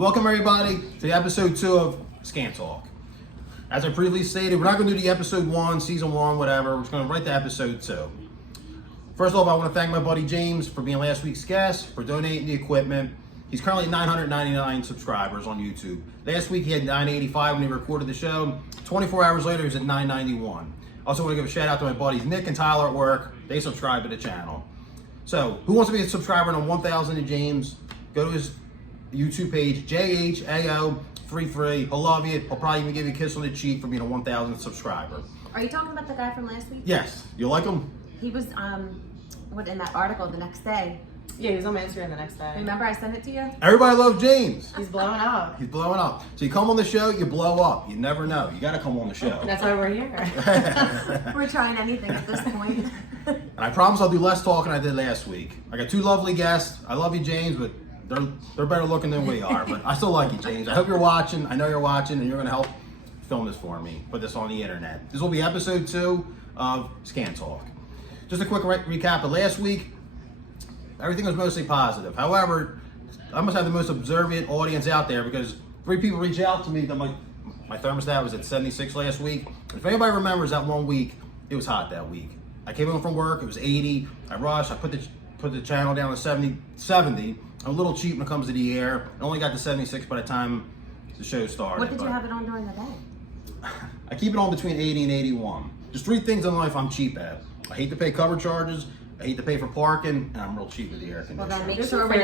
Welcome everybody to episode 2 of Scan Talk. As I previously stated, we're not going to do the episode 1, season 1, whatever. We're just going to write to episode 2. First off, I want to thank my buddy James for being last week's guest, for donating the equipment. He's currently at 999 subscribers on YouTube. Last week he had 985 when he recorded the show. 24 hours later, he was at 991. I also want to give a shout out to my buddies Nick and Tyler at work. They subscribe to the channel. So, who wants to be a subscriber on 1,000 to James? Go to his YouTube page, JHAO33. He'll love you. He'll probably even give you a kiss on the cheek for being a 1,000 subscriber. Are you talking about the guy from last week? Yes. You like him? He was in that article the next day. Yeah, he was on my Instagram the next day. Remember I sent it to you? Everybody loves James. He's blowing up. He's blowing up. So you come on the show, you blow up. You never know. You got to come on the show. That's why we're here. We're trying anything at this point. And I promise I'll do less talking than I did last week. I got 2 lovely guests. I love you, James, but they're better looking than we are. But I still like you, James. I hope you're watching. I know you're watching, and you're going to help film this for me. Put this on the internet. This will be episode 2 of Scan Talk. Just a quick recap of last week. Everything was mostly positive. However, I must have the most observant audience out there because 3 people reached out to me that my thermostat was at 76 last week. If anybody remembers that one week, it was hot that week. I came home from work, it was 80. I rushed, I put the channel down to 70. I'm a little cheap when it comes to the air. I only got to 76 by the time the show started. What did you have it on during the day? I keep it on between 80 and 81. There's 3 things in life I'm cheap at. I hate to pay cover charges, I hate to pay for parking, and I'm real cheap with the air conditioner. Well, then make sure when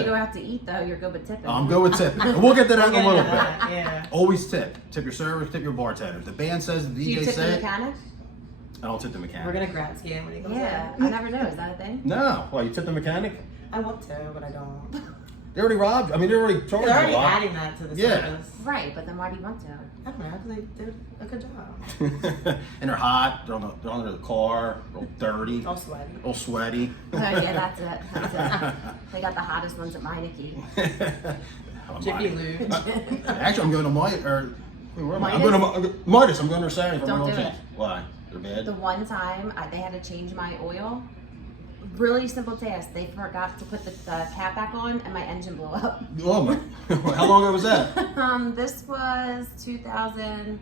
you go out to eat, though, you're good with tipping. I'm good with tipping. And we'll get to that in a little bit. Yeah. Always tip. Tip your servers, tip your bartenders. The band says, the Do you DJ tip the said. mechanic? I don't tip the mechanic. We're gonna grad scan when he comes Yeah, in. I never know. Is that a thing? No. Why, you tip the mechanic? I want to, but I don't. They already robbed. I mean, they already charged They're you already a lot. adding that to the Yeah. service. Right, but then why do you want to? I don't know, because they did a good job. And they're hot. They're under the car. They're all dirty. All sweaty. All sweaty. Oh, yeah, that's it. That's it. They got the hottest ones at Meineke. Jiffy Lube. Actually, I'm going to where am I? Midas? I'm going to Midas. I'm going to Saturday. Don't do it. Why? They're bad. The one time they had to change my oil, really simple task. They forgot to put the cap back on, and my engine blew up. Oh my! How long ago was that? This was 2000.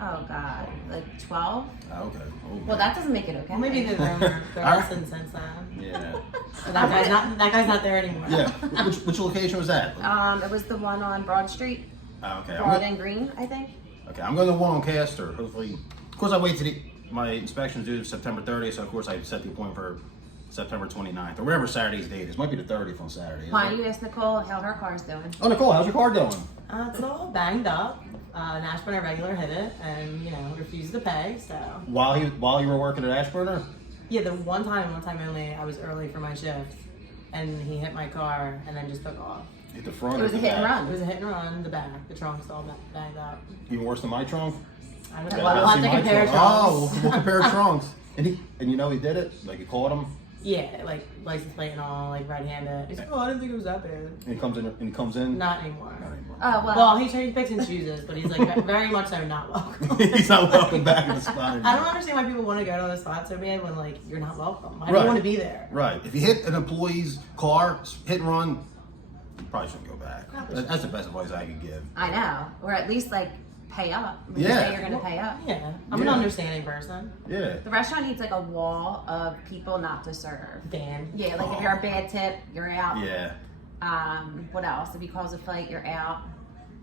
Oh God, like 12. Oh, okay. Oh, Well, that doesn't make it okay. Well, maybe they're lesson since then. Yeah. So that guy's not there anymore. Yeah. Which location was that? It was the one on Broad Street, Oh, okay. Broad and Green, I think. Okay. I'm going to the one on Castor. Hopefully, of course, I wait to my inspection's due September 30th, so of course I set the appointment for September 29th or whatever Saturday's date is. Might be the 30th on Saturday. Why don't you ask Nicole how her car's doing? Oh, Nicole, how's your car doing? It's all banged up. Ashburner regular hit it and, refused to pay, so. While you were working at Ashburner? Yeah, the one time only, I was early for my shift, and he hit my car and then just took off. Hit the front. It was or a the hit and back? run. It was a hit and run, the back, the trunk's all banged up. Even worse than my trunk? I don't Yeah, know. Well, We'll have to my compare trunk. trunks. Oh, we'll compare trunks. And he did it? Like you caught him? Yeah, like license plate and all, like right-handed. He's like, oh, I didn't think it was that bad. And he comes in? Not anymore. Not anymore. Oh Well, he picks and chooses, but he's like very much so not welcome. He's not welcome back in the spot. I don't understand why people want to go to the spot so bad when like you're not welcome. Why do Right. you want to be there? Right. If you hit an employee's car, hit and run, you probably shouldn't go back. Probably That's the best advice I could give. I know, or at least like pay up. When you Yeah. say you're gonna pay up. Yeah, I'm an Yeah. understanding person. Yeah. The restaurant needs like a wall of people not to serve. Dan. Yeah, like if you're a bad tip, you're out. Yeah. What else? If you cause a fight, you're out.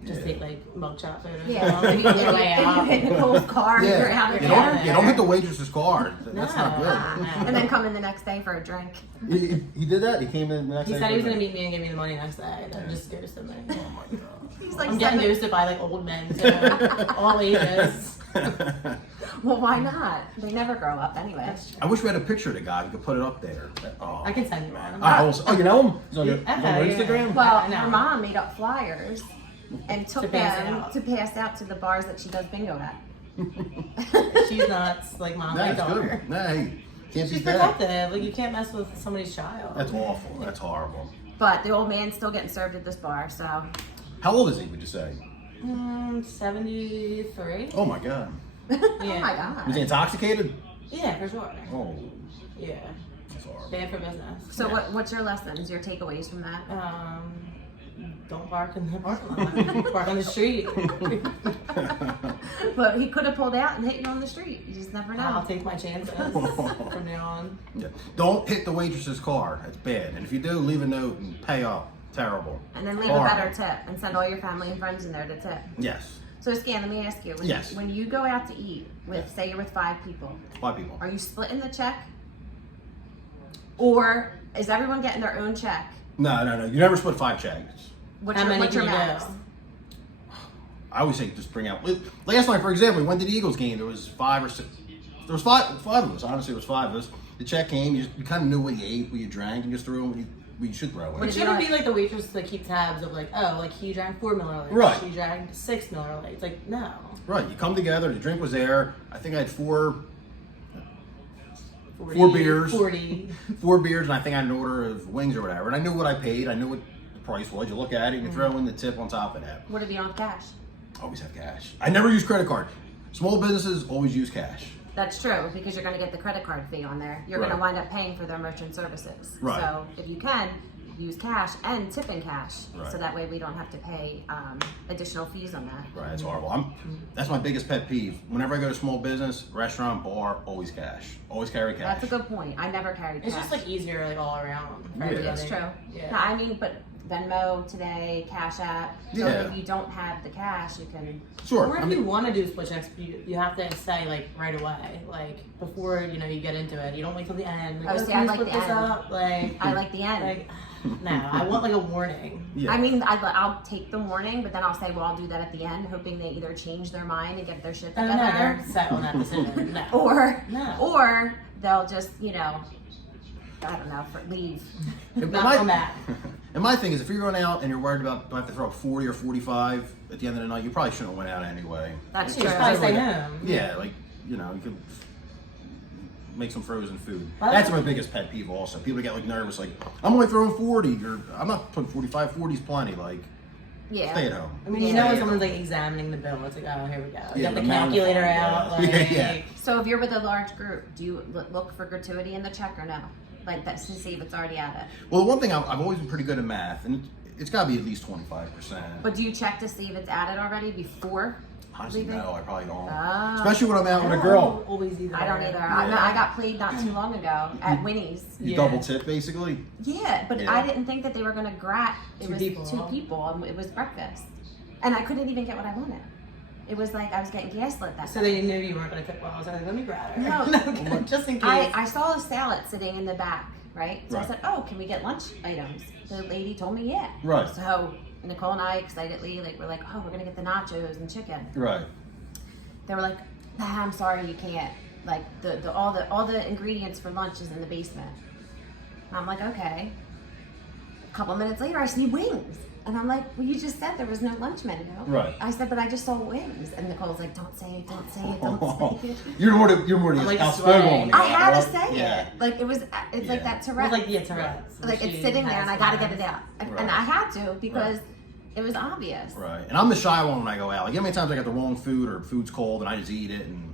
Just Yeah. take like mugshot photos. Yeah, on if you out. hit Nicole's car, Yeah. you're out of You don't hit the waitress's car. That's not good. And then come in the next day for a drink. He did that? He came in the next He day? said he was for gonna the- meet me and give me the money next day. That just ghosted me. Oh my god. He's like, I'm getting seven- ghosted by like old men too, all ages. Well, why not? They never grow up anyway. That's true. I wish we had a picture of the guy. We could put it up there. Oh. I can send you one. Oh, you know him? He's on your Yeah, Instagram? Well, No. her mom made up flyers and took To pass it them out. to pass out to the bars that she does bingo at. She's nuts, like mom, Nah, like it's daughter. good. Nah, hey, can't She's beat that. protective. Like you can't mess with somebody's child. That's awful. That's horrible. But the old man's still getting served at this bar, so How old is he, would you say? 73. Oh my god. oh Yeah. my god. Was he intoxicated? Yeah, for sure. Oh, Yeah, that's horrible. bad for business. So what's your lessons, your takeaways from that? don't park in the parking lot. Park on the street. But he could have pulled out and hit you on the street. You just never know. I'll take my chances from now on. Yeah. Don't hit the waitress's car. That's bad. And if you do, leave a note and pay up. Terrible. And then leave Horrible. a better tip and send all your family and friends in there to tip. Yes. So Scan, let me ask you. Yes. When you go out to eat with, say you're with 5 people, 5 people. are you splitting the check? Or is everyone getting their own check? No. You never split 5 checks. What's How your, many what's your can you max? do? I always say just bring out. Last night, for example, we went to the Eagles game. There was 5 or 6. There was five of us. Honestly, it was 5 of us. The check came. You kind of knew what you ate, what you drank, and just threw what you should throw away. It shouldn't be like the waitress to keep tabs of like, oh, like he drank 4 Miller Lites. Right. She drank 6 Miller Lites. Like, no. Right. You come together. The drink was there. I think I had 4 40, 4 beers. 40. 4 beers, and I think I had an order of wings or whatever. And I knew what I paid. I knew what the price was. You look at it, and you throw in the tip on top of that. What if you don't have cash? Always have cash. I never use credit card. Small businesses always use cash. That's true, because you're going to get the credit card fee on there. You're going Right. to wind up paying for their merchant services. Right. So if you can, use cash and tip in cash. Right. So that way we don't have to pay additional fees on that. Right, that's horrible. That's my biggest pet peeve. Whenever I go to small business, restaurant, bar, always cash. Always carry cash. That's a good point. I never carried It's cash. just like easier like all around. For Yeah. everybody. That's true. Yeah. No, I mean, but Venmo today, Cash App. So Yeah. if you don't have the cash, you can. Sure. Or if I mean, you want to do split checks, you have to say like right away, like before you get into it. You don't wait till the end. Like, Oh, see, can I we like split the this end. up? Like I like the end. Like, no, I want like a warning. yeah. I mean, I'll take the warning, but then I'll say, well, I'll do that at the end, hoping they either change their mind and get their shit Oh, together, no, they're set on that decision. No. or No. they'll just, I don't know, leave. And Not on that. And my thing is, if you're going out and you're worried about, do I have to throw up 40 or 45 at the end of the night, you probably shouldn't have went out anyway. That's You true. should probably stay Like, home. Yeah, like, you could make some frozen food. Well, That's my biggest pet peeve also. People get like nervous, like, I'm only throwing 40, or I'm not putting 45, 40's plenty, like, Yeah. stay at home. I mean, you Yeah. know when someone's like examining the bill, it's like, oh, here we go. You Yeah, got the the calculator out. magnifying Like, glass. Yeah. So if you're with a large group, do you look for gratuity in the check or no? Like that's to see if it's already added. Well, the one thing, I've always been pretty good at math, and it's got to be at least 25%. But do you check to see if it's added already before? Honestly, leaving? no, I probably don't. Ah. Especially when I'm out I with a don't girl. always either. I don't either. Yeah. I got played not too long ago at Winnie's. You Yeah. double tip, basically. Yeah, but Yeah. I didn't think that they were gonna grat. It Two was people. 2 people, and it was breakfast, and I couldn't even get what I wanted. It was like I was getting gaslit that. So day. they knew you weren't going to tip well. I was like, let me grab her. No. Just in case. I saw a salad sitting in the back, right? So I Right. said, "Oh, can we get lunch items?" The lady told me, "Yeah." Right. So Nicole and I excitedly we're like, "Oh, we're gonna get the nachos and chicken." Right. They were like, "Nah, I'm sorry, you can't. Like all the ingredients for lunch is in the basement." And I'm like, "Okay." A couple minutes later, I see wings. And I'm like, well, you just said there was no lunch menu. Right. I said, but I just saw wings. And Nicole's like, don't say it, don't say it, don't say it. You're more I'm like outspoken swaying. on that, I had to right? say Yeah. it. Like it's Yeah. like that It Tourette. was like, yeah, Tourette's. Like it's She sitting there has and I gotta get that. it out. And Right. I had to because it was obvious. Right. And I'm the shy one when I go out. Like, how many times I got the wrong food or food's cold and I just eat it, and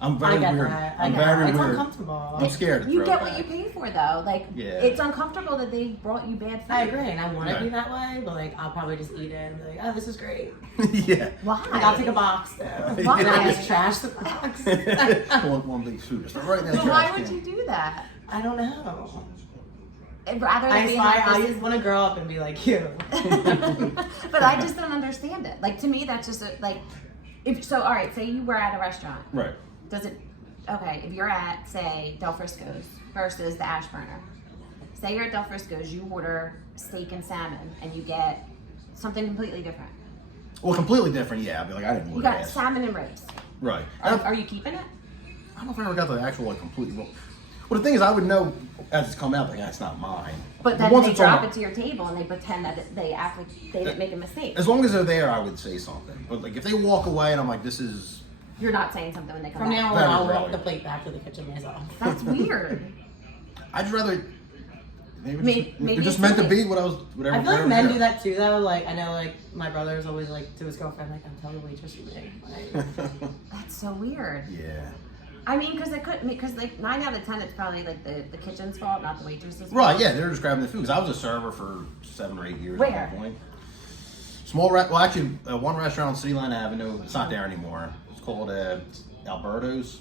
I'm very I get weird. that. I'm I get very that. It's weird. uncomfortable. I'm scared to You throw get it what you back. pay for though. Like Yeah. it's uncomfortable that they brought you bad food. I agree, and I want to Right. be that way, but like I'll probably just eat it and be like, oh, this is great. Yeah. Why? Like I'll take a box though, Why? and I just trash the box. one big food. Just right now. But why would you do that? I don't know. Rather than being like, I this just is- want to grow up and be like you. but I just don't understand it. Like to me, that's just if so. All right, say you were at a restaurant. Right. Does it? Okay, if you're at say Del Frisco's versus the Ashburner. Say you're at Del Frisco's, you order steak and salmon, and you get something completely different. Well, completely different. Yeah. I'd be like, I didn't You order got that. salmon and ribs. Right. I don't Are you keeping it? know if I ever got the actual like completely. Well, the thing is, I would know as it's come out, like, that's not mine. But then once they it's on drop my- it to your table and they pretend that they act like they didn't make a mistake. As long as they're there, I would say something. But like, if they walk away and I'm like, this is. You're not saying something when they come From back. now on, Very I'll rarely. walk the plate back to the kitchen myself. That's weird. I'd rather. Maybe It it's just meant to silly. be what I was. Whatever. I feel like whatever men there. do that too, though. Like I know, like my brother's always like to his girlfriend, like I'm telling the waitress you made. Like, That's so weird. Yeah. I mean, because like 9 out of 10, it's probably like the kitchen's fault, not the waitress's fault. Right, yeah, they're just grabbing the food. Because I was a server for 7 or 8 years Where? at that point. Well, actually, one restaurant on City Line Avenue. It's not there anymore. It's called Alberto's.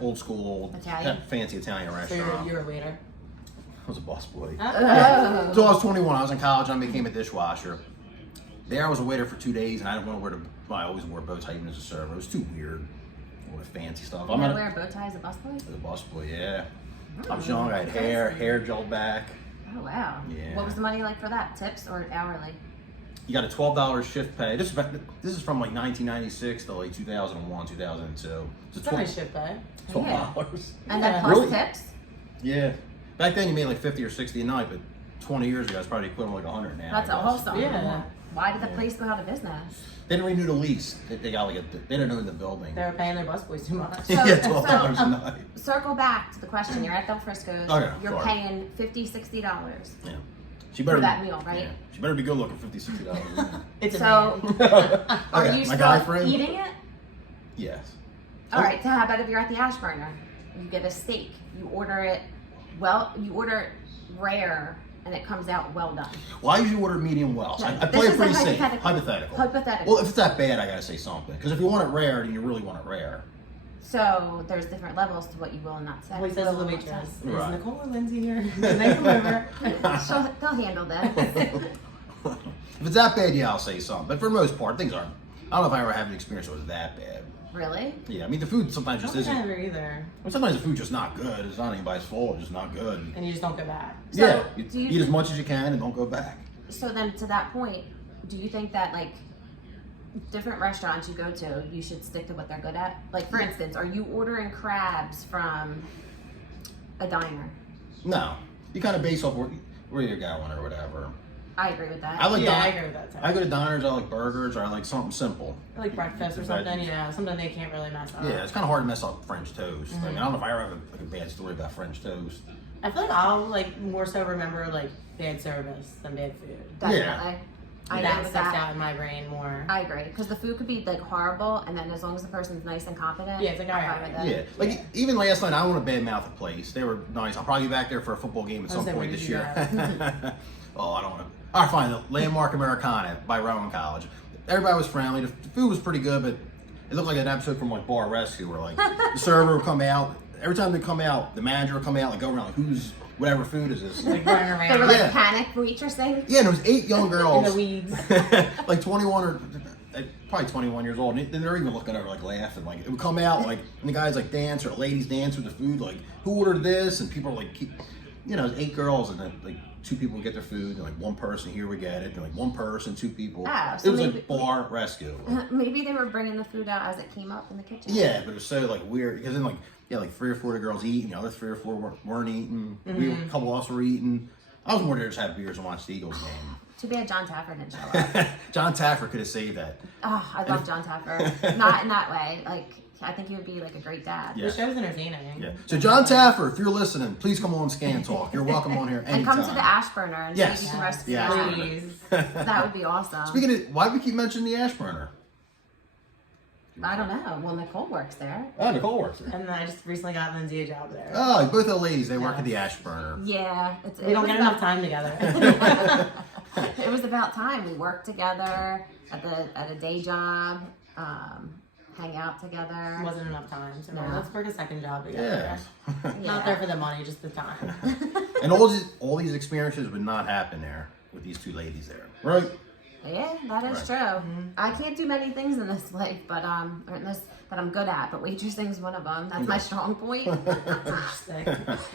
Old school, Italian? fancy Italian So restaurant. you're a waiter. I was a busboy. Oh. Until I was 21, I was in college and I became a dishwasher. There I was a waiter for 2 days and I didn't want to wear I always wore a bow tie even as a server. It was too weird. All the fancy stuff. You never wear a bow tie as a busboy? As a busboy, yeah. I was young, I had hair gelled back. Oh, wow. Yeah. What was the money like for that? Tips or hourly? You got a $12 shift pay. This is from like 1996 to like 2001, 2002. So It's a nice shift pay. $12. And then Yeah. plus Really? tips? Yeah. Back then you made like 50 or 60 a night, but 20 years ago it's probably equivalent to like 100 now. That's I guess. awesome. Yeah. Why did the place go out of business? They didn't renew the lease. They got like they didn't own the building. They were paying their busboys too much. So- Yeah, $12 a night. Circle back to the question. You're at Del Frisco's. Okay, You're sorry. paying $50, $60 Yeah. She better for that meal, right? Yeah. She better be good looking, $50, $60. It's a So, man. are Okay, you my guy still friend? eating it? Yes. All right. So how about if you're at the Ashburner? You get a steak. You order it. You order rare, and it comes out well done. Well, I usually order medium well. So I This play it is a pretty safe. hypothetical. Hypothetical. Well, if it's that bad, I gotta say something. Because if you want it rare, then you really want it rare. So there's different levels to what you will and not say. Well, he says to the Will and not waitress, say. is Right. Nicole or Lindsay here? Can they come over? They'll handle that. If it's that bad, yeah, I'll say something. But for the most part, things aren't. I don't know if I ever had an experience that was that bad. Really? Yeah, I mean, the food sometimes I just don't isn't. ever either. Well, sometimes the food's just not good. It's not anybody's fault. It's just not good. And you just don't go back. So, Yeah, do you- eat as much as you can and don't go back. So then, to that point, do you think that like different restaurants you go to, you should stick to what they're good at? Like, for instance, are you ordering crabs from a diner? No, you kind of base off where you're going or whatever. I agree with that. I like Yeah, I agree with that too. I go to diners. I like burgers or I like something simple. Like breakfast or Veggies. something, you know, something they can't really mess up. Yeah, it's kind of hard to mess up French toast. I Mm-hmm. mean, I don't know if I ever have like a bad story about French toast. I feel like I'll like more so remember like bad service than bad food. Definitely. Yeah. I agree That with sticks that. out in my brain more. I agree because the food could be like horrible, and then as long as the person's nice and competent, Yeah, it's like, I'm all fine right. with it. Yeah, like even last night, I don't want to badmouth the place. They were nice. I'll probably be back there for a football game at I some was like, point where this did you year. Oh, I don't want to. All right, fine. The Landmark Americana by Rowan College. Everybody was friendly. The food was pretty good, but it looked like an episode from like Bar Rescue, where like the server would come out. Every time they come out, the manager would come out and go around like, who's whatever food is this? Like running They around were like Yeah. panic waitressing. Yeah, and there was 8 young in girls. the weeds. Like 21 or probably 21 years old, and they're even looking over like laughing. Like it would come out like, and the guys like dance or ladies dance with the food. Like who ordered this? And people are like, you know, 8 girls, and then like 2 people would get their food, and like 1 person here would get it, and like 1 person, 2 people. Ah, It so was maybe- like Bar Rescue. Maybe they were bringing the food out as it came up in the kitchen. Yeah, but it was so like weird because then like like 3 or 4 of the girls eating, the other 3 or 4 weren't eating. We were, a couple of us were eating. I was more there to just have beers and watch the Eagles game. Too bad John Taffer didn't show up. John Taffer could have saved that. Oh, I love John Taffer. Not in that way. Like, I think he would be like a great dad. Yeah. The show's entertaining. Yeah. So John Taffer, if you're listening, please come on Scan Talk. You're welcome on here anytime. And come to the Ashburner and Yes. see if you can rescue Yeah. that. Please. That would be awesome. Speaking of, why do we keep mentioning the Ashburner? I don't know. Well, Nicole works there. Oh, Nicole works there. And then I just recently got Lindsay a job there. Oh, both the ladies, they work at the Ashburner. Yeah. We don't get enough time together. It was about time. We worked together at a day job, hang out together. Wasn't enough time. So No. let's work a second job together. Yeah. Not there for the money, just the time. And all these experiences would not happen there with these 2 ladies there. Right? Yeah, that is Right. true. Mm-hmm. I can't do many things in this life, but or in this that I'm good at. But waitressing's one of them. That's my strong point. Sick.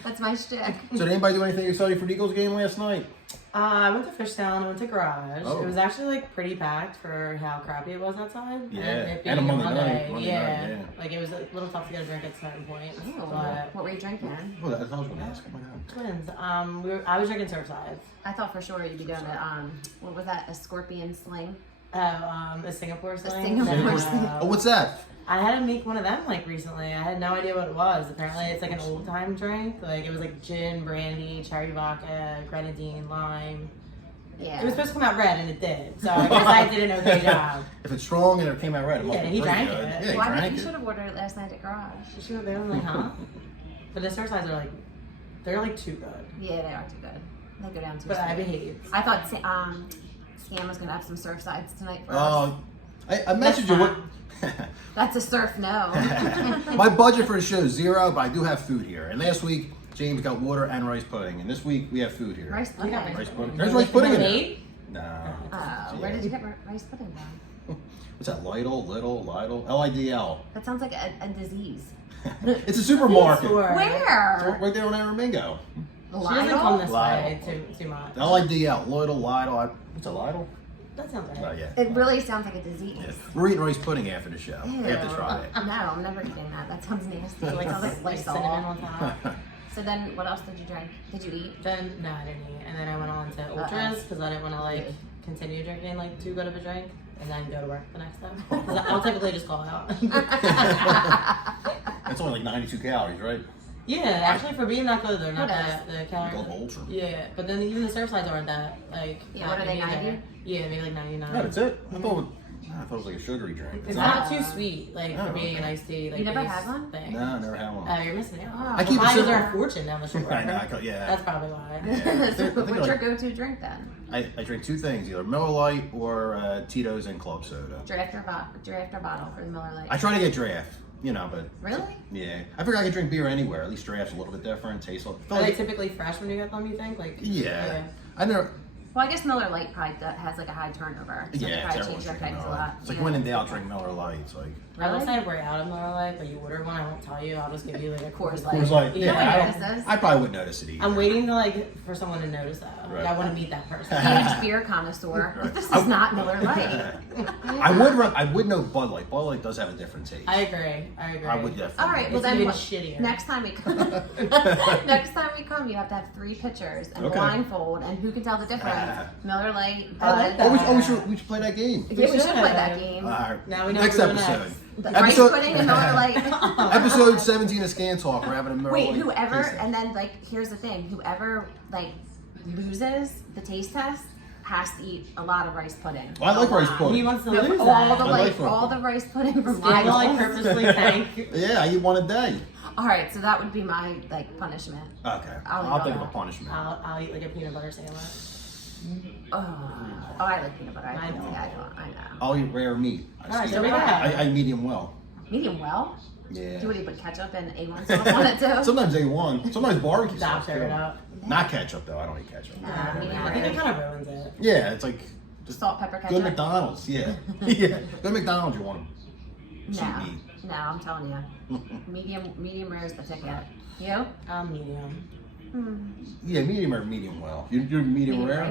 That's my shtick. So did anybody do anything exciting for the Eagles game last night? I went to Fishtown, I went to Garage. Oh. It was actually like pretty packed for how crappy it was outside. Yeah. And it being And a a Monday Monday. night. Monday Yeah. night, yeah. Like it was a little tough to get a drink at certain points. Oh, But what were you drinking? Oh, that's what I was going to ask. Oh my God. twins. I was drinking Surfside. I thought for sure you'd be going to what was that? A scorpion sling. A Singapore sling. Singapore And, sling. Oh, what's that? I had to make one of them like recently. I had no idea what it was. Apparently, it's like an old time drink. Like it was like gin, brandy, cherry vodka, grenadine, lime. Yeah. It was supposed to come out red, and it did. So I guess I did an okay job. If it's strong and it came out red, it must Yeah, be he pretty drank good. it. Yeah, he Why drank you it. should have ordered it last night at Garage. She was there, I'm like, huh? But the Surfsides are like, they're like too good. Yeah, they are too good. They go down too But I smooth. behaved. I thought Scam was gonna have some Surfsides tonight for us. Oh, I messaged you. What? That's a surf no. My budget for the show is $0, but I do have food here. And last week, James got water and rice pudding, and this week we have food here. Rice pudding. Rice pudding. There's rice pudding in there. Made? No. Where did you get rice pudding from? What's that? Lidl? L-I-D-L. That sounds like a disease. It's a supermarket. Store. Where? Right there on Aramingo. She doesn't come this Lidl. way too much. L-I-D-L. Lidl. What's a Lidl? That sounds Oh, right. yeah. It really sounds like a disease. Yeah. We're eating rice pudding after the show. Ew. I have to try it. No, I'm never eating that. That sounds nasty. It Like, sounds like like cinnamon Lysol. on top. So then, what else did you drink? Did you eat? Then no, I didn't eat, and then I went on to ultras because I didn't want to like continue drinking like too good of a drink, and then go to work the next day. 'Cause I'll typically just call out. It's only like 92 calories, right? Yeah, actually for being that good, they're not What that the You calories. go ultra. Yeah, but then even the Surfsides aren't that like. Yeah, not what are they, good either. 90? Yeah, maybe like 99. Yeah, that's it. I thought it was like a sugary drink. It's Yeah. not too sweet, like Oh, for being an okay. iced tea. Like You never base had one? Thing. No, I never had one. Oh, you're missing out. Oh. I keep it Mine simple. are a fortune down the shore. I know, yeah. That's probably why. Yeah. So I think what's like- your go-to drink then? I drink two things, either Miller Lite or Tito's and club soda. Draft or bottle for the Miller Lite? I try to get draft, but Really? yeah. I figure I could drink beer anywhere. At least draft's a little bit different, tastes a little. Are they typically fresh when you get them? You think? Like Yeah. I never. Well, I guess Miller Lite probably has like a high turnover. So they Yeah, probably everyone's change their drinking kegs a Miller lot. Lite. It's like Yeah. when in doubt, drink Miller Lite. It's like I will Really? say we're out of Miller Lite, but you order one, I won't tell you. I'll just give you like a Coors Coors Light. Light. Coors Light. You know what Yeah, yours is? I probably wouldn't notice it either. I'm waiting to like for someone to notice that. Like, Right. I want to meet that person. Huge beer connoisseur. Right. This is not Miller Light. I would know Bud Light. Bud Light does have a different taste. I agree. I would definitely. All right, well It's then even what- shittier. next time we come, you have to have 3 pitchers and Okay. blindfold, and who can tell the difference? Miller Lite, I like Bud. that. We should play that game. Yeah, we should should. play that game. Now we know next what we're doing episode. next. The rice pudding and Miller Lite. Episode 17 of Scan Talk. We're having a Miller Wait, Lite whoever, tasting. and then like, here's the thing: whoever like loses the taste test has to eat a lot of rice pudding. Well, I like A rice lot. pudding. He wants to No, lose all that. the I like like all the rice pudding from They will like Wildwood. purposely tank. Yeah, I eat one a day. All right, so that would be my like punishment. Okay, I'll I'll eat think all of a that. punishment. I'll eat like a peanut butter sandwich. Oh, I like peanut butter. I I don't. don't. I know. I'll eat rare meat. Alright, I, so we eat- got- I medium well. Medium well. Yeah. Do you put ketchup and A1 sauce on it too? Sometimes A1. Sometimes barbecue sauce. Doctor it too. up. Not ketchup though. I don't eat ketchup. Medium I think it rare. kind of ruins it. Yeah, it's like just Salt, pepper, go to ketchup. McDonald's. Yeah, yeah. Go to McDonald's. You want cheap No, meat. no, I'm telling you, medium rare is the ticket. You? Medium. Yeah, medium or medium well. You're medium rare.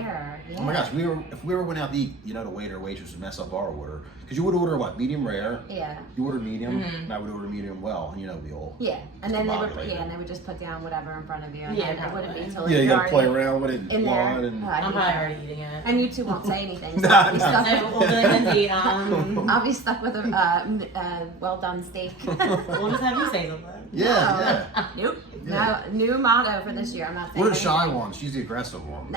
Yeah. Oh my gosh, if we ever went out to eat, the waiter or waitress would mess up our order because you would order what? Medium rare. Yeah. You order medium, and I would order medium well, and we all. Yeah, and then they would, Discombobulated. and they would just put down whatever in front of you. And Yeah, then it wouldn't be probably. until Yeah, you gotta play already around with it, in there. blood, and Oh, I I'm hate probably that. already eating it. And you two won't say anything. So Nah, I'll, be nah. stuck We'll with, do it Lindsay. I'll be stuck with a well done steak. We'll just have you say something. yeah. Nope. Yeah. No, new motto for this year. I'm not saying. We're the shy anything. one. She's the aggressive one.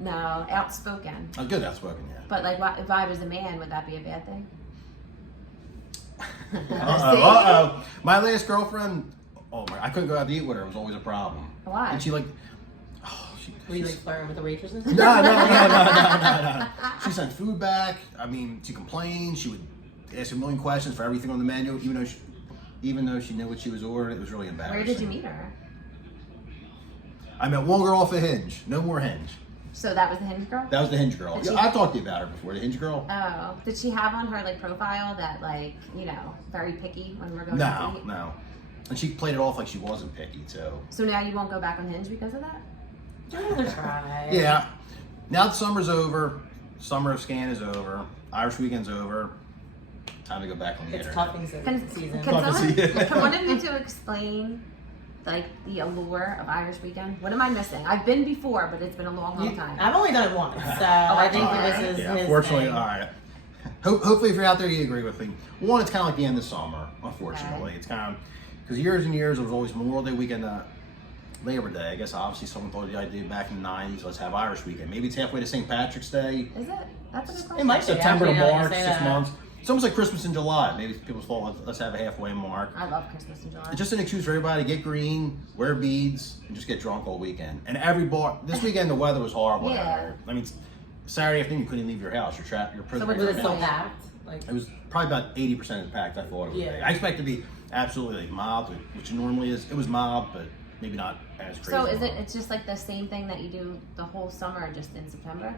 No, outspoken. Oh, good, outspoken, yeah. But like, if I was a man, would that be a bad thing? Uh-oh. My last girlfriend, I couldn't go out to eat with her. It was always a problem. Why? And she Were you like flirting with the waitresses? No. She sent food back. I mean, she complained. She would ask a million questions for everything on the menu, even though she knew what she was ordering. It was really embarrassing. Where did you meet her? I met one girl off a Hinge. No more Hinge. So that was the Hinge girl. That was the Hinge girl. Did she- I've talked to you about her before. The Hinge girl. Oh, did she have on her like profile that like very picky when we're going out to eat? No. And she played it off like she wasn't picky too. So now you won't go back on Hinge because of that? Another try. Yeah. Now that summer's over, summer of Scan is over, Irish weekend's over. Time to go back on the It's internet. cuffing Can season. can one of you two explain like the allure of Irish weekend? What am I missing? I've been before, but it's been a long time. I've only done it once, so I think alright. this is Yeah, his unfortunately, thing. all right. Hopefully, if you're out there, you agree with me. One, it's kind of like the end of summer. Unfortunately, Okay. it's kind of because years and years it was always Memorial Day weekend. Labor Day. I guess obviously someone thought of the idea back in the 90s, let's have Irish weekend. Maybe it's halfway to St. Patrick's Day. Is it? That's a good question. It might be. September to Actually, now that you March, say 6 that. months. It's almost like Christmas in July. Maybe people thought, let's have a halfway mark. I love Christmas in July. It's just an excuse for everybody to get green, wear beads, and just get drunk all weekend. And every bar, this weekend the weather was horrible. Yeah. Out there. I mean, Saturday afternoon you couldn't leave your house. You're trapped. You're So prisoner. Was it Yeah. still packed? Like, It was probably about 80% as packed I thought it would Yeah. be. I expect it to be absolutely like mild, which it normally is. It was mild, but maybe not as crazy. So is it? It's just like the same thing that you do the whole summer, just in September.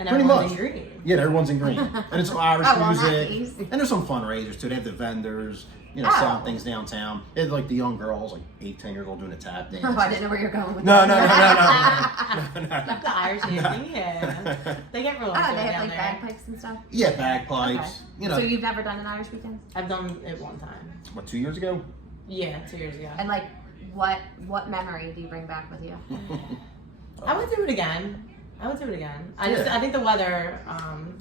and Pretty everyone's much. in green. Yeah, everyone's in green. And it's some Irish Oh, well, in that music. case. And there's some fundraisers too. They have the vendors, Oh. selling things downtown. They have like the young girls, like 8, 10 years old doing a tap dance. Oh, I didn't know where you're going with No, that. no. Like the Irish dancing, yeah. They get real Oh, into they it have down like there. bagpipes and stuff. Yeah, bagpipes. Okay. So you've never done an Irish weekend? I've done it one time. What, 2 years ago? Yeah, 2 years ago. And like, what memory do you bring back with you? I would do it again. I Yeah. I think the weather,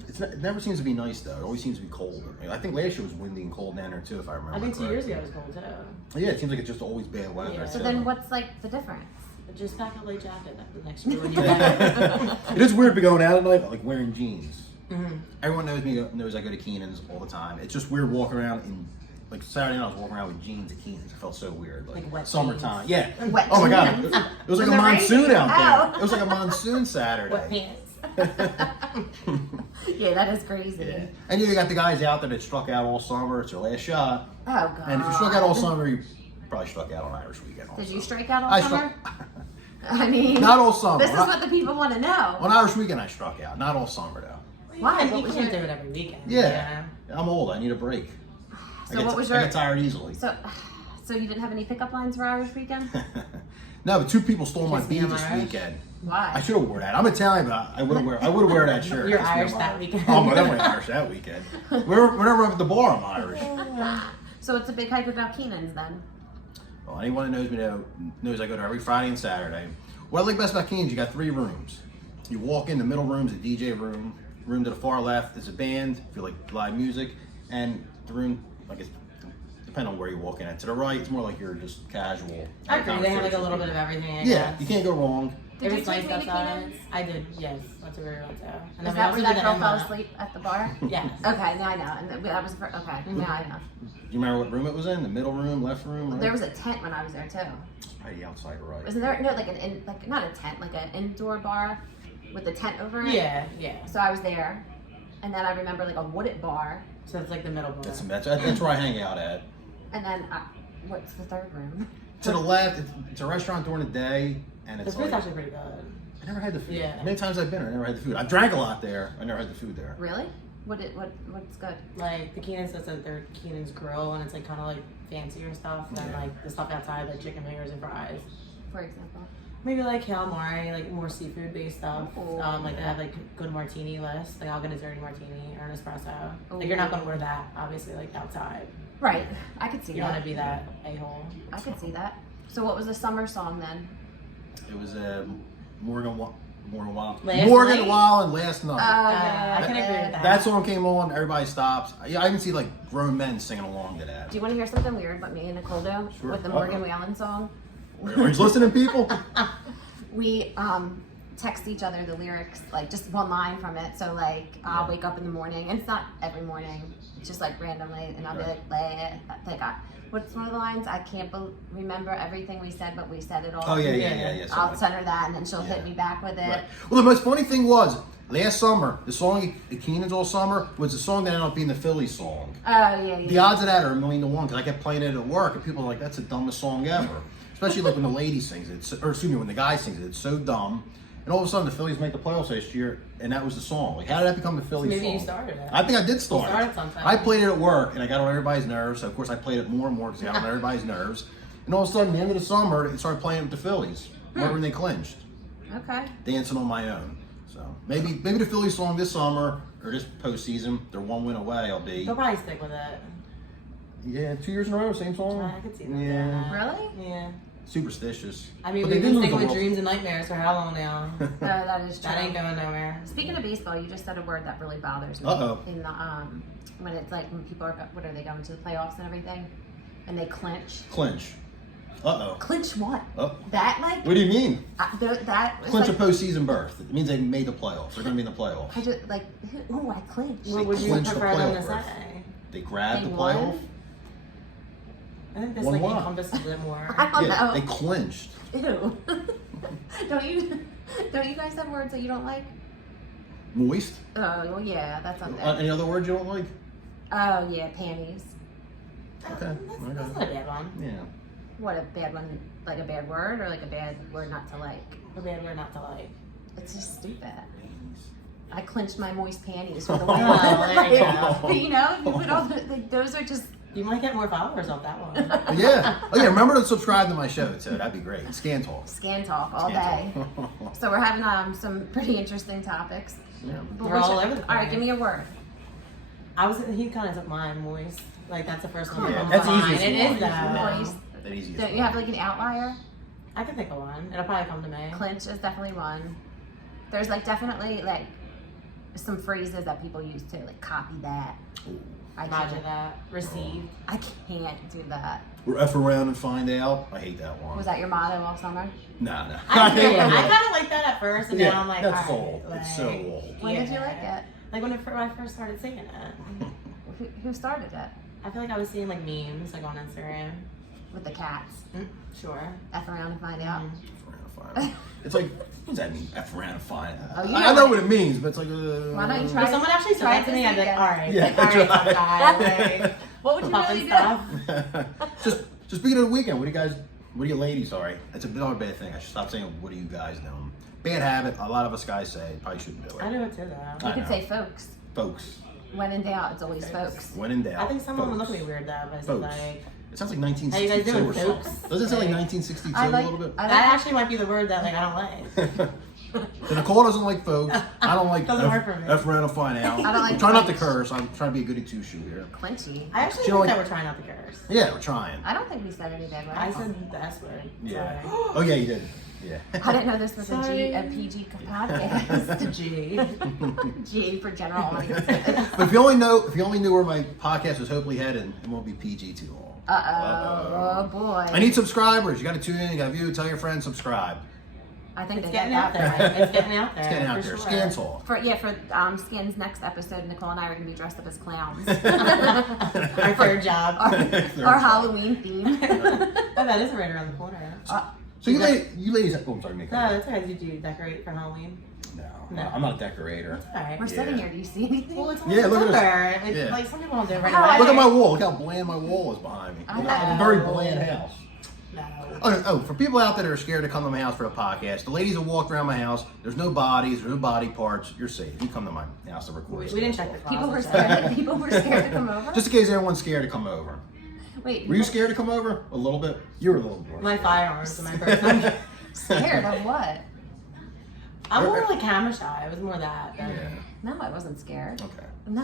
It never seems to be nice though. It always seems to be cold. I think last year was windy and cold down there too, if I remember. I think 2 years correctly. ago was cold too. Yeah, it seems like it's just always bad weather. Yeah. So too. then, what's like the difference? But just pack a light jacket the next year when you're there. It is weird to be going out at night like wearing jeans. Mhm. Everyone knows I go to Keenan's all the time. It's just weird walking around in like Saturday night. I was walking around with jeans at Keenan's. It felt so weird, Like wet summertime. jeans. Yeah. Wet Oh my god, jeans. it was like In a the rain? monsoon out there. Oh. It was like a monsoon Saturday. Wet pants. Yeah, that is crazy. Yeah. And you got the guys out there that struck out all summer. It's their last shot. Oh god. And if you struck out all summer, you probably struck out on Irish weekend. Also. Did you strike out all I summer? struck. I mean, Not all summer. this is what the people want to know. On Irish weekend, I struck out. Not all summer though. Why? You What was can't your- do it every weekend. Yeah. I'm old. I need a break. So what was your? I get tired easily. So you didn't have any pickup lines for Irish weekend? No, but 2 people stole my Kiss me, beads I'm this Irish. weekend. Why? I should have worn that. I'm Italian, but I would have wear that shirt. You're Kiss me, I'm Irish that weekend. Oh, I'm definitely Irish that weekend. Whenever I'm at the bar, I'm Irish. So it's a big hype about Keenan's then. Well, anyone who knows me knows I go there every Friday and Saturday. What I like best about Keenan's, you got 3 rooms. You walk in, the middle room's a DJ room. Room to the far left is a band, if you like live music. And the room, like it's depending on where you're walking at. To the right, it's more like you're just casual. I agree. They have like a little bit of everything. I Yeah, guess. you can't go wrong. Did It you was take nice me to outside. Keenan's? I did, yes. That's where we went to. And Is then we that also where did that the girl fell Emma. asleep at the bar? Yes. Okay, now I know. And that was now I know. Do you remember what room it was in? The middle room, left room, right? There was a tent when I was there too. Probably the outside right. Wasn't there like like not a tent, like an indoor bar with a tent over it? Yeah, yeah. So I was there, and then I remember like a wooded bar, So it's like the middle bar. That's where I hang out at. and then what's the third room? To the left, it's a restaurant during the day, and The it's food's like, actually pretty good. I never had the food. Yeah. Many times I've been there, I never had the food. I've drank a lot there. I never had the food there. Really? What's good? Like the Keenan's says that they're Keenan's Grill, and it's like kind of like fancier stuff than Yeah. like the stuff outside, like chicken fingers and fries. For example. Maybe like calamari, like more seafood based stuff. Ooh. Like they have like good martini list. Like I'll get a dirty martini or an espresso. Like you're not gonna order that obviously like outside. Right. I could see You don't that. want to be that a-hole. I could see that. So what was the summer song then? It was Morgan Wallen Last night? Wallen last night. I can agree with that. That song came on, everybody stops. I even see like grown men singing along to that. Do you want to hear something weird what me and Nicole do Sure. with the Morgan Wallen song? Are you listening, people? We text each other the lyrics, like just one line from it. So like I'll wake up in the morning, and it's not every morning, it's just like randomly, and I'll be like what's one of the lines? I can't remember everything we said, but we said it all. Oh yeah. I'll send her that, and then she'll Yeah. hit me back with it. Right. Well, the most funny thing was last summer, the song at Keenan's all summer was the song that ended up being the Phillies song. Oh yeah. The odds of that are 1,000,000 to 1 because I kept playing it at work and people are like, "That's the dumbest song ever." Especially like when the lady sings it, or excuse me, when the guy sings it. It's so dumb. And all of a sudden, the Phillies make the playoffs last year, and that was the song. Like, how did that become the Phillies Maybe song? you started it. I think I did start started it. sometime. I played it at work, and I got on everybody's nerves. So of course, I played it more and more because I got on everybody's nerves. And all of a sudden, at the end of the summer, it started playing with the Phillies. Remember when they clinched? Okay. Dancing on my own. So maybe the Phillies song this summer or this postseason, they're 1 win away. I'll be They'll probably stick with it. 2 years in a row, same song. I could see them doing Yeah, that. Really? Yeah. superstitious. I mean, But we've they been did lose sticking the with World- dreams and nightmares for how long now? That is true. That ain't going nowhere. Speaking of baseball, you just said a word that really bothers me. Uh-oh. In the when it's like when people are what are they going to the playoffs and everything, and they clinch. Clinch. Uh-oh. Clinch what? Oh. That like What do you mean? that was Clinch like, a postseason berth. It means they made the playoffs. They're going to be in the playoffs. I just like ooh, I clinched. What would you clinched the prefer them to playoff berth. say? They grabbed They the won? playoff. I think this Won like what? encompasses it more. I don't Yeah, know. they clinched. Ew. don't you guys have words that you don't like? Moist. Oh well, yeah, that's on there. Any other words you don't like? Oh yeah, panties. Okay. That's not a bad one. Yeah. What a bad one, like a bad word or like a bad word not to like. A bad word not to like. It's just stupid. I clenched my moist panties with a Oh, there you go. You know, you put all the, like, those are just. You might get more followers off that one. Yeah. Oh yeah. Remember to subscribe to my show too. That'd be great. Scan Talk. Scan talk all Scan day. Talk. So we're having some pretty interesting topics. Yeah. But We're all over the All right, place. give me a word. He kind of took mine, moist. Like that's the first one. Yeah, that that's comes to easiest mind. It one. is though. Moist. That easiest Don't you one. have like an outlier? I can think of one. It'll probably come to me. Clinch is definitely one. There's like definitely like some phrases that people use too, like copy that. Ooh. I Roger can't. that. Receive. I can't do that. We're F around and find out. I hate that one. Was that your motto all summer? Nah, nah. I kind of like that at first, and Yeah, now I'm like, that's all old. right, It's so old. When did you like it? Like when I first started singing it. Who started it? I feel like I was seeing like memes like on Instagram. With the cats. Sure. F around and find out. Mhm. F around and find out. It's like, what does that mean? F around and find out. Oh, you I know know what it means, but it's like. Why don't you try If someone actually said Try that to it me, this I'd be like, weekend. all right, Yeah, all right, try. tough guy, like, What would you pumping really do? stuff. just speaking of the weekend, what do you ladies, sorry. It's another bad thing. I should stop saying, what do you guys know? Bad habit. A lot of us guys say. Probably shouldn't do I it. do it too, though. You I could know. say folks. Folks. When in doubt, it's always folks. When in doubt. I think someone would look folks. at me weird though, but I said Folks. like, It sounds like How you guys 1962 doing, or folks? something. Doesn't it sound like Like, 1962 I like- a little bit? I that actually might be the word that like I don't like. So Nicole doesn't like folks. I don't like Doesn't work for me. F around and find out. I don't like I'm trying not to folks. curse. I'm trying to be a goody two-shoe here. Clinchy. I actually You know, think like- that we're trying not to curse. Yeah, we're trying. I don't think we said any bad words. I said the S word. Yeah. Sorry. Oh yeah, you did. Yeah. I didn't know this was Sorry. a PG podcast. G. G for general audience. But if you only knew where my podcast was hopefully heading, it won't be PG too long. Oh boy. I need subscribers. You got to tune in. You got to view. Tell your friends. Subscribe. I think It's they getting got out that there. right. It's getting out there. It's getting out for there. Sure. Scan Talk. For Skin's next episode, Nicole and I are gonna be dressed up as clowns. Our third job. Our Halloween theme. Oh, that is right around the corner. So you ladies. Oh, I'm sorry, Nick. No, that's okay. Did you decorate for Halloween? No, I'm not a decorator. All right. We're sitting Yeah. here. Do you see anything? Well, it's Yeah, look at September. It's Yeah. like some people don't do it right Oh, away. Look at my wall. Look how bland my wall is behind me. I Look, I have a very know. bland house. No. Oh, for people out there that are scared to come to my house for a podcast, the ladies that walked around my house, there's no bodies, there's no body parts. You're safe. You come to my house to record. We didn't check the People were closet. scared. People were scared to come over. Just in case everyone's scared to come over. Wait. Were you scared to come over? A little bit? You were a little more. My scared. firearms and my person. Scared of what? I'm more like camera shy. It was more that. Yeah. No, I wasn't scared. Okay. No.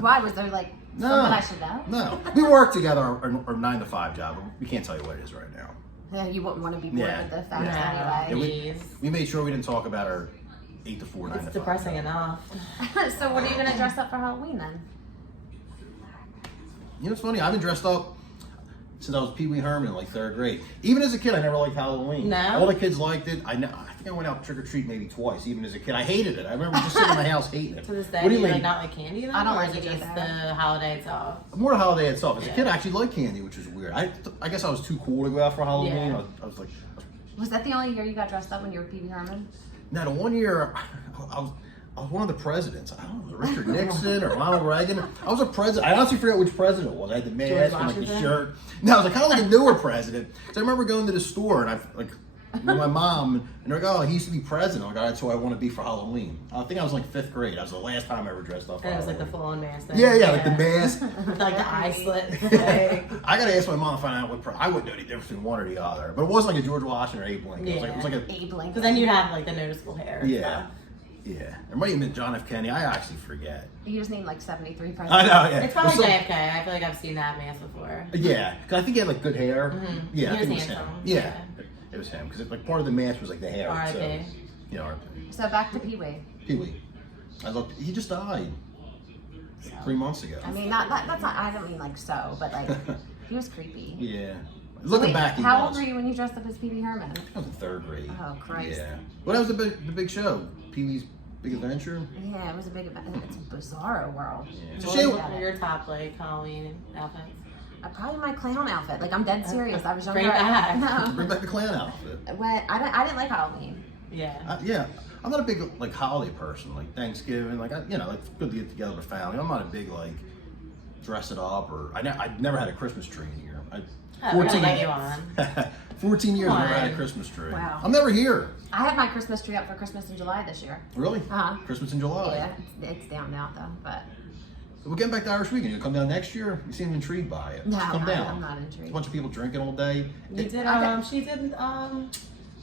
Why was there like No. something I should know? No. We work together our 9 to 5 job. We can't tell you what it is right now. Yeah, you wouldn't want to be bored Yeah. with the facts Yeah, anyway. we made sure we didn't talk about our 8 to 4, 9 to 5. It's depressing enough. So what are you gonna dress up for Halloween then? You know what's funny? I've been dressed up since I was Pee Wee Herman in like 3rd grade. Even as a kid, I never liked Halloween. No? All the kids liked it. I think I went out trick or treat maybe twice, even as a kid. I hated it. I remember just sitting in my house hating it. To this day, What do do you you mean? like not like candy though? I don't or like is it it just either. the holiday itself? More the holiday itself. As a Yeah. kid, I actually liked candy, which was weird. I guess I was too cool to go out for Halloween. Yeah. I was like, Was that the only year you got dressed up when you were Pee Wee Herman? now the one year I was one of the presidents. I don't know, Richard Nixon or Ronald Reagan. I was a president. I honestly forget which president it was. I had the mask and like the Washington? shirt. No, I was kind of like a newer president. So I remember going to the store and I like with my mom and they're like, "Oh, he used to be president." I'm like, "That's who I want to be for Halloween." I think I was like 5th grade. That was the last time I ever dressed up. For And it was like the Halloween. full on mask thing. Yeah, like the mask. like the eye slit. Like, I gotta ask my mom to find out what. I wouldn't know any difference between one or the other. But it wasn't like a George Washington or Abe Lincoln. It was like a Abe Lincoln. because then you'd have like the noticeable hair. and yeah. stuff. Yeah, it might have been John F. Kennedy. I actually forget. You just need like 73 presidents. I know, yeah. It's probably There's some- JFK. I feel like I've seen that mask before. Yeah, because I think he had like good hair. Mhm. Yeah, I He think it was was him. handsome. Yeah, it was him because like part of the mask was like the hair. R.I.P. So, yeah, R.I.P. So back to Pee Wee. Pee Wee. I looked. He just died 3 months ago. I mean, that's not. I don't mean like so, but like he was creepy. Yeah, Looking back, he how was. old were you when you dressed up as Pee Wee Herman? I was in 3rd grade. Oh, Christ. Yeah. Well, that was the big show. Pee Wee's Big Adventure. Yeah, it was a big event. It's a bizarro world. Yeah. So It's a shame. what were your top like Halloween outfits? Probably my clown outfit. Like, I'm dead serious. I was younger. Bring it back. No. Bring back the clown outfit. When I didn't like Halloween. Yeah. Yeah. I'm not a big like holiday person. Like Thanksgiving, like it's good to get together with family. I'm not a big like dress it up or I never had a Christmas tree in here. Oh, we're gonna get you on. 14 years, I Come never had a on. Christmas tree. Wow. I'm never here. I had my Christmas tree up for Christmas in July this year. Really? Uh-huh. Christmas in July. Yeah, it's down now though, but We're getting back to Irish Weekend. You come down next year? You seem intrigued by it. no, Just come down. I'm not A intrigued. bunch of people drinking all day. You did. She did.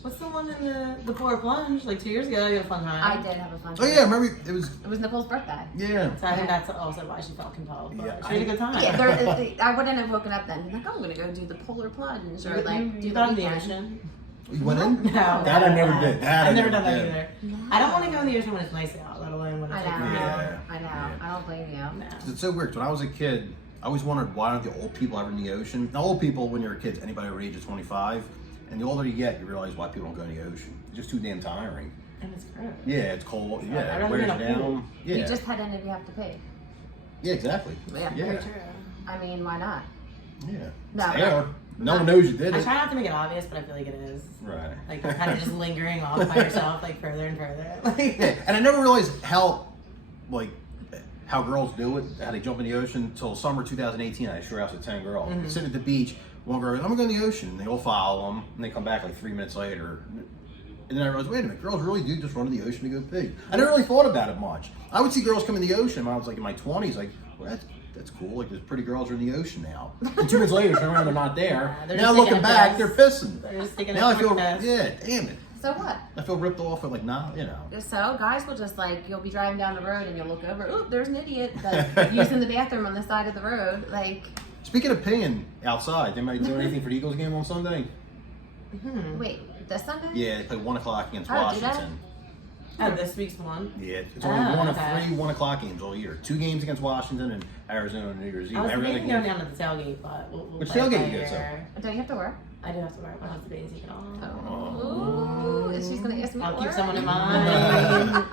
What's the one in the Polar Plunge? Like 2 years ago, you had a fun time. I did have a fun Oh time. yeah, remember it was. It was Nicole's birthday. Yeah. So I think that's also why she felt compelled. But Yeah, she had a good time. Yeah, I wouldn't have woken up then. Like, I'm gonna go do the polar plunge or like do you the got in the weekend. ocean. You went in? No, That I never did. That I've I never done that did. either. I don't want to go in the ocean when it's nice out, let alone when it's I like know. Yeah. I know. Yeah. I don't blame you. No. It's so weird. When I was a kid, I always wondered why don't the old people ever in the ocean? Now, old people, when you're a kid, anybody over the age of 25, and the older you get, you realize why people don't go in the ocean. It's just too damn tiring. And it's gross. Yeah, it's cold. I'd Yeah, it rather wears be you in a pool. down. Yeah. You just head in if you have to pee. Yeah, exactly. Yeah. Very Yeah. true. I mean, why not? Yeah. No, It's there. no. No one knows you did I it. try not to make it obvious, but I feel like it is. Right. Like you're kind of just lingering off by yourself, like further and further. Like, Yeah, and I never realized how girls do it, how they jump in the ocean until summer 2018. I had a shore house with 10 girls. Mm-hmm. Sitting at the beach, one girl goes, I'm gonna go in the ocean. And they all follow them, and they come back like 3 minutes later. And then I realized, wait a minute, girls really do just run to the ocean to go pee. I never really thought about it much. I would see girls come in the ocean when I was like in my 20s, like, well, that's cool. Like, there's pretty girls are in the ocean now. And 2 minutes later, turn around, they're not there. Yeah, they're Now just looking taking a back, piss. they're pissing. they're just taking Now a I feel, quick piss. yeah, damn it. So what? I feel ripped off at like, nah, you know. So guys will just like you'll be driving down the road and you'll look over. Oop, there's an idiot like, using the bathroom on the side of the road. Like, Speaking of peeing outside, they might do anything for the Eagles game on Sunday? wait, this Sunday? Yeah, they play 1 o'clock against Oh, do they? Washington. Oh, this week's one. Yeah, it's only one of okay. 3 1 o'clock games all year. 2 games against Washington and Arizona and New Year's Eve. I was Every other thinking going game. down to the tailgate, but we'll Which play it tailgate by you go ear. Don't you have to work? I do have to work. My husband is taking off. Oh, is she's gonna ask me? I'll to keep work? someone in mind.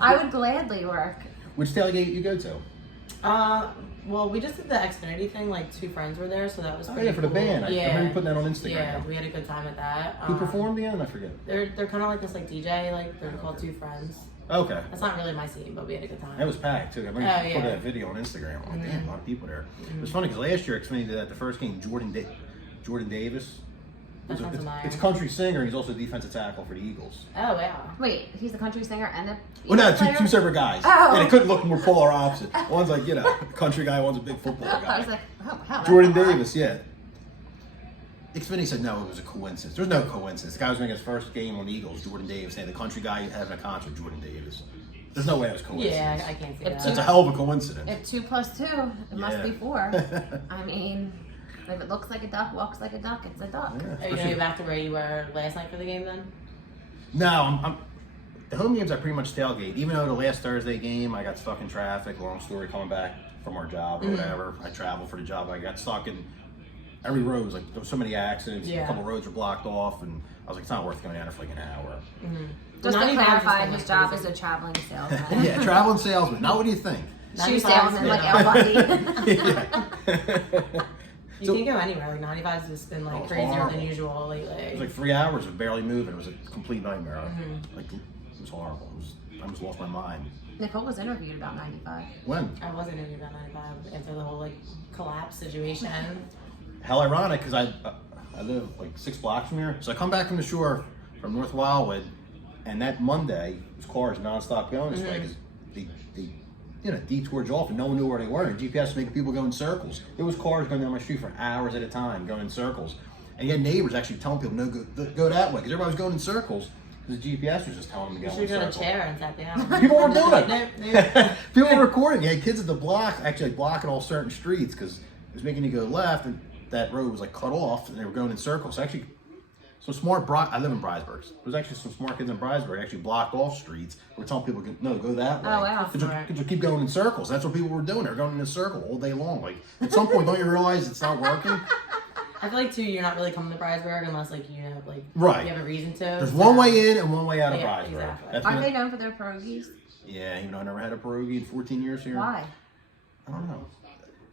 I would gladly work. Which tailgate you go to? Well, we just did the Xfinity thing. Like 2 friends were there, so that was Oh, pretty yeah, for the cool. band. I Yeah. remember you putting that on Instagram. Yeah, we had a good time at that. Who performed again? I forget. They're kind of like this like DJ. Like they're called 2 Friends. Okay. That's not really my scene, but we had a good time. That was packed too. I remember Oh, you put yeah. that video on Instagram. Oh, Mhm. damn, a lot of people there. It was funny because last year Xfinity did that the first game. Jordan Davis. That sounds familiar. It's a country singer. He's also a defensive tackle for the Eagles. Oh wow. Wait, he's a country singer and a Well, no, player? two separate guys. Oh. And it couldn't look more polar opposite. One's like, you know, a country guy, one's a big football I was guy. like, oh, hell. Jordan Davis, yeah. Xfinity said no, it was a coincidence. There's no coincidence. The guy was making his first game on the Eagles, Jordan Davis, and the country guy having a concert, Jordan Davis. There's no way it was coincidence. Yeah, I can't see If that. That's a hell of a coincidence. If 2 + 2, it must Yeah. be 4. I mean, if it looks like a duck, walks like a duck, it's a duck. Yeah, Are you especially- gonna be back to where you were last night for the game then? No, I'm the home games I pretty much tailgate. Even though the last Thursday game I got stuck in traffic, long story, coming back from our job or whatever. I traveled for the job. I got stuck in every road. Was like there was so many accidents. Yeah. A couple roads were blocked off, and I was like, it's not worth going down there for like an hour. Just to 95 has clarify, been, his like, job crazy. is a traveling salesman. Yeah, traveling salesman. Not what do you think? Shoe 95 's salesman been, like Al Bundy. You So- can go anywhere. Like 95 has just been Oh, like it's crazier horrible. than usual It was lately. like 3 hours of barely moving. It was a complete nightmare. Like it was horrible. I almost lost my mind. Nicole was interviewed about 95. When? I wasn't interviewed about 95 after the whole like collapse situation. Hell ironic because I live like 6 blocks from here. So I come back from the shore from North Wildwood, and that Monday, there's cars nonstop going this way because they detoured off and no one knew where they were. And GPS was making people go in circles. There was cars going down my street for hours at a time going in circles. And yet neighbors actually telling people, no, go that way because everybody was going in circles because the GPS was just telling them to You go should in have got a circles. chair and sat down. People were doing Nope, it. nope. People were recording. You had kids at the block actually like blocking all certain streets because it was making you go left, and that road was like cut off, and they were going in circles. So actually, some smart. I live in Brysburg. There's actually some smart kids in Brysburg actually blocked off streets. We're telling people, no, go that way. Oh, wow. Kids will keep going in circles. That's what people were doing. They're going in a circle all day long. Like at some point, don't you realize it's not working? I feel like too, you're not really coming to Bridesburg unless like you have like Right. you have a reason to. There's one way in and one way out of Yeah, Bridesburg. exactly. That's Aren't gonna- they known for their pierogies? Yeah, even though I never had a pierogi in 14 years here. Why? I don't know.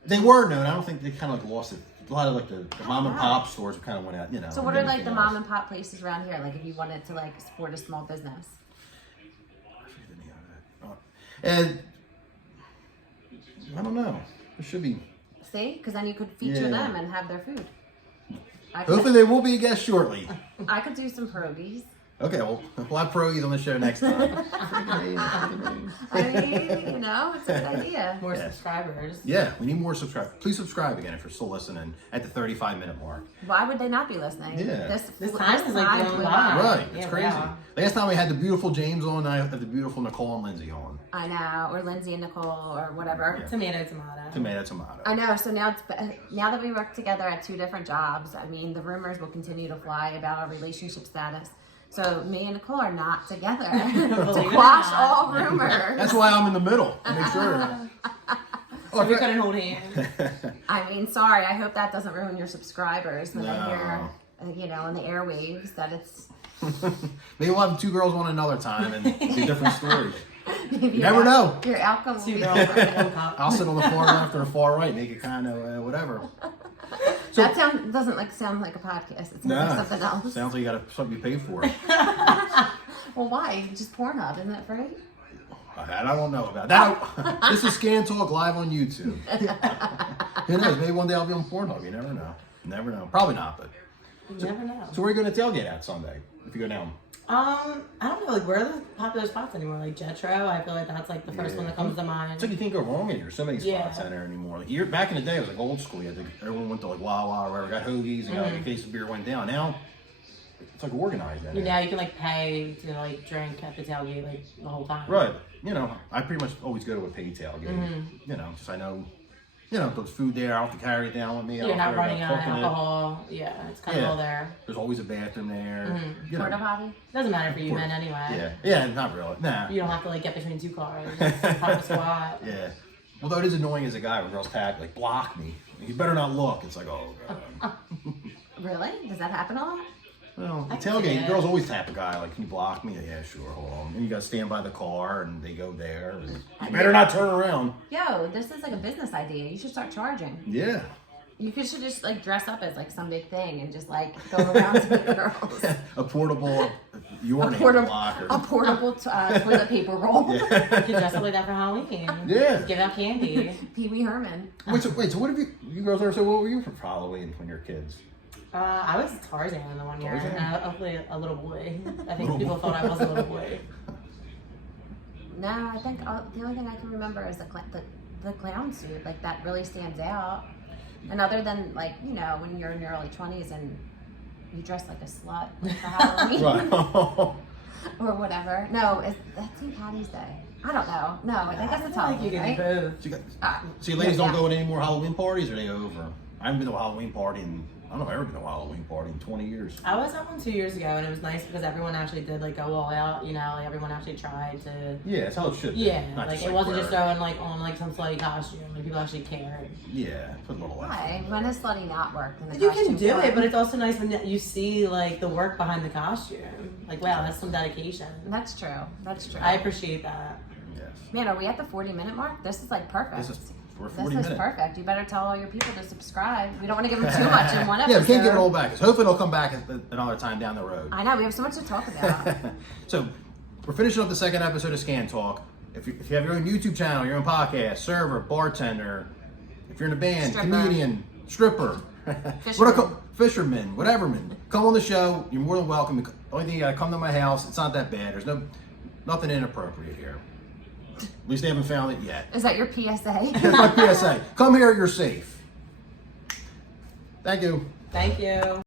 They were known. I don't think they kind of like lost it. A lot of like the mom and pop stores kind of went out, you know. So what are like the mom and pop places around here? Like if you wanted to like support a small business? I forget the name of it. And I don't know. There should be. See? Because then you could feature Yeah. them and have their food. Hopefully they will be a guest shortly. I could do some pierogies. Okay, well, we'll have pierogies on the show next time. I mean, you know, it's a good idea. More Yes. subscribers. Yeah, we need more subscribers. Please subscribe again if you're still listening at the 35-minute mark. Why would they not be listening? Yeah. This time is like going flew by. Right, it's Yeah, crazy. wow. Last time we had the beautiful James on, I had the beautiful Nicole and Lindsay on. I know, or Lindsay and Nicole, or whatever. Yeah. Tomato. Tomato. I know. So now, now that we work together at 2 different jobs, I mean, the rumors will continue to fly about our relationship status. So me and Nicole are not together to Believe it or quash not. all rumors. That's why I'm in the middle. To make sure. So we couldn't hold hands. I mean, sorry. I hope that doesn't ruin your subscribers when they No. hear, you know, on the airwaves that it's. Maybe we'll have 2 girls on another time and do different stories. You never know. Your outcome will 2 be girls, different. 1 cup. I'll sit on the far left or the far right, make it kind of whatever. So, That doesn't sound like a podcast. It sounds like nah, something else. sounds like you got something you pay for. Well, why? Just Pornhub, isn't it free? That I don't know about. That this is Scan Talk live on YouTube. Who knows? Maybe one day I'll be on Pornhub. You never know. Never know. Probably not, but. You never know. So where are you going to tailgate at Sunday if you go down? I don't know, like where are the popular spots anymore? Like Jetro, I feel like that's like the first Yeah. one that comes to mind. It's like you can't go wrong in here. So many spots Yeah. out there anymore. Like back in the day, it was like old school. You had to, everyone went to like Wawa or wherever, got hoagies and got like a case of beer, went down. Now it's like organized. Out You there. know, you can like pay to like drink at the tailgate like the whole time. Right. You know, I pretty much always go to a paid tailgate. Mm-hmm. You know, just I know, you know, there's food there. I don't have to carry it down with me. I You're don't not have to worry running about out of cooking it. alcohol. Yeah, it's kind of Yeah. all there. There's always a bathroom there. Mm-hmm. You know. Porta potty? Doesn't matter for you Porta- men anyway. Yeah, not really. Nah. You don't have to like get between 2 cars. Just pop a squat. Yeah. Although it is annoying as a guy when girls tap, like, block me. You better not look. It's like, oh, God. Really? Does that happen a lot? Well, the I can see tailgate, it. girls always tap a guy, like, can you block me? Yeah, sure, hold on. And you gotta stand by the car, and they go there. And you better not turn around. Yo, this is like a business idea. You should start charging. Yeah. Should just like dress up as like some big thing and just like go around to the girls. A portable urinal blocker. A portable toilet paper roll. You can dress up like that for Halloween. Yeah. Give out candy. Pee Wee Herman. Wait, so what have you girls ever said, what were you for Halloween when you were kids? I was Tarzan the one year. Tarzan? And hopefully a little boy. I think Little people boy. thought I was a little boy. No, I think the only thing I can remember is the clown suit. Like that really stands out. And other than like, you know, when you're in your early 20s and you dress like a slut like, for Halloween Right. or whatever. No, that's St. Patty's Day. I don't know. No, I think that's a I feel like you Halloween, can right? do both. So, you got, Ah, so you ladies yeah. don't go to any more Halloween parties, or are they over? I haven't been to a Halloween party in, I don't know if I've ever been to a Halloween party in 20 years. I was at one 2 years ago, and it was nice because everyone actually did like go all out. You know, like everyone actually tried to. Yeah, that's how it should be. Yeah, Not like just, it wasn't just wear- throwing like on like some slutty costume. Like people actually cared. Yeah, put a little Why? When has slutty not worked in the You can costume do form? it, but it's also nice when you see like the work behind the costume. Like, wow, that's some dedication. That's true. That's true. I appreciate that. Yes. Man, are we at the 40-minute mark? This is like perfect. We're This 40 is minutes. perfect. You better tell all your people to subscribe. We don't want to give them too much in one episode. Yeah, we can't give it all back. So hopefully it'll come back at another time down the road. I know, we have so much to talk about. So we're finishing up the second episode of Scan Talk. If you have your own YouTube channel, your own podcast, server, bartender, if you're in a band, Stripper. comedian, stripper, fisherman, whateverman, come on the show. You're more than welcome. The only thing, you gotta come to my house. It's not that bad. There's nothing inappropriate here. At least they haven't found it yet. Is that your PSA? That's my PSA. Come here, you're safe. Thank you. Thank you.